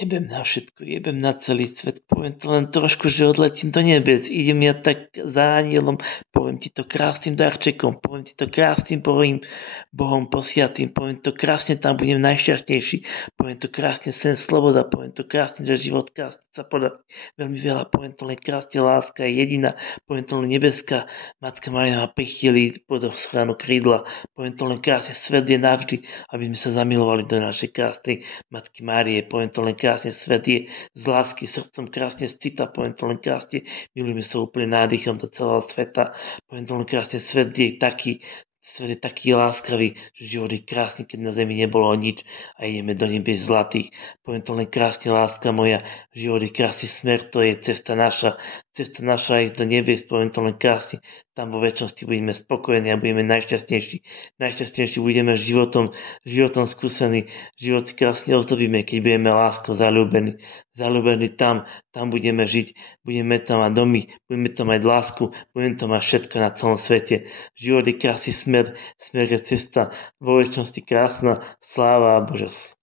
Jebem na všetko, jebem na celý svet, poviem to len trošku, že odletím do nebies, idem ja tak za anielom, poviem ti to krásnym darčekom, poviem ti to krásnym Bohom posiatým, poviem to krásne, tam budem najšťastnejší, poviem to krásne, sen sloboda, poviem to krásne, že život krásne sa podá veľmi veľa, poviem to len krásne, láska je jediná, poviem to len nebeská, Matka Mária ma prichýli pod ochranu krídla, poviem to len krásne, svet je navždy, aby sme sa zamilovali do našej krásnej Matky Márie, poviem to len krásne, svet je z lásky, srdcom krásne z cita, poviem to len krásne, milujeme sa úplne nádychom do celého sveta, poviem to len krásne, svet je taký láskavý, že život je krásny, keď na zemi nebolo nič a ideme do nebies zlatých. Poviem to len krásne, láska moja, život je krásny smer, to je cesta naša ísť do nebies, poviem to len krásne, tam vo večnosti budeme spokojní a budeme najšťastnejší budeme životom skúsení, život si krásne ozdobíme, keď budeme lásko zalúbení tam budeme žiť, budeme tam mať domy, budeme tam mať lásku, budeme tam mať všetko na celom svete. Život je krásny smer je cesta, vo večnosti krásna, sláva a Božosť.